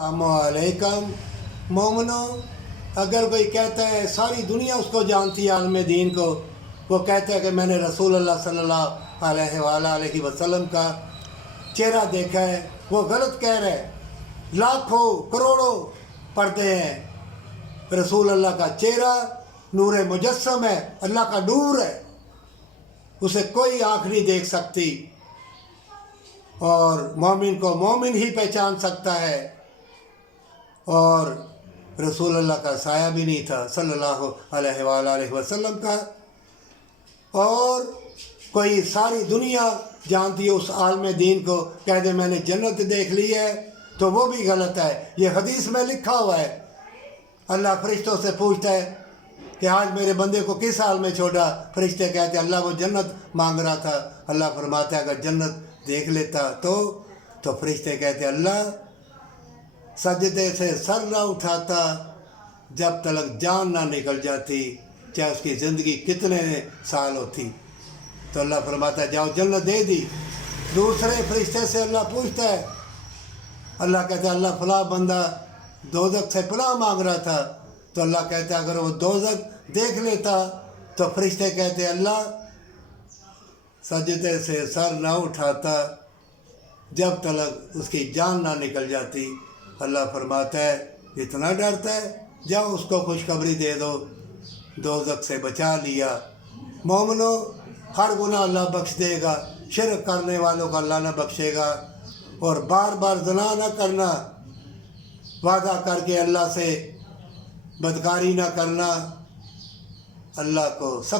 السلام علیکم مومنو، اگر کوئی کہتا ہے ساری دنیا اس کو جانتی ہے عالم دین کو، وہ کہتا ہے کہ میں نے رسول اللہ صلی اللہ علیہ وسلم کا چہرہ دیکھا ہے، وہ غلط کہہ رہا ہے۔ لاکھوں کروڑوں پڑھتے ہیں، رسول اللہ کا چہرہ نور مجسم ہے، اللہ کا نور ہے، اسے کوئی آنکھ نہیں دیکھ سکتی، اور مومن کو مومن ہی پہچان سکتا ہے، اور رسول اللہ کا سایہ بھی نہیں تھا صلی اللہ علیہ وسلم کا۔ اور کوئی ساری دنیا جانتی ہے اس عالم دین کو، کہہ دے میں نے جنت دیکھ لی ہے، تو وہ بھی غلط ہے۔ یہ حدیث میں لکھا ہوا ہے، اللہ فرشتوں سے پوچھتا ہے کہ آج میرے بندے کو کس حال میں چھوڑا؟ فرشتے کہتے ہیں اللہ وہ جنت مانگ رہا تھا۔ اللہ فرماتا ہے اگر جنت دیکھ لیتا تو فرشتے کہتے ہیں اللہ سجدے سے سر نہ اٹھاتا جب تک جان نہ نکل جاتی، چاہے اس کی زندگی کتنے سال ہوتی۔ تو اللہ فرماتا ہے جاؤ جنت دے دی۔ دوسرے فرشتے سے اللہ پوچھتا ہے، اللہ کہتا ہے اللہ فلاں بندہ دوزخ سے پناہ مانگ رہا تھا، تو اللہ کہتا ہے اگر وہ دوزخ دیکھ لیتا، تو فرشتے کہتے ہیں اللہ سجدے سے سر نہ اٹھاتا جب تک اس کی جان نہ نکل جاتی۔ اللہ فرماتا ہے اتنا ڈرتا ہے، جاؤ اس کو خوشخبری دے دو دوزخ سے بچا لیا۔ مومنو، ہر گناہ اللہ بخش دے گا، شرک کرنے والوں کو اللہ نہ بخشے گا، اور بار بار زنا نہ کرنا، وعدہ کر کے اللہ سے بدکاری نہ کرنا، اللہ کو سخت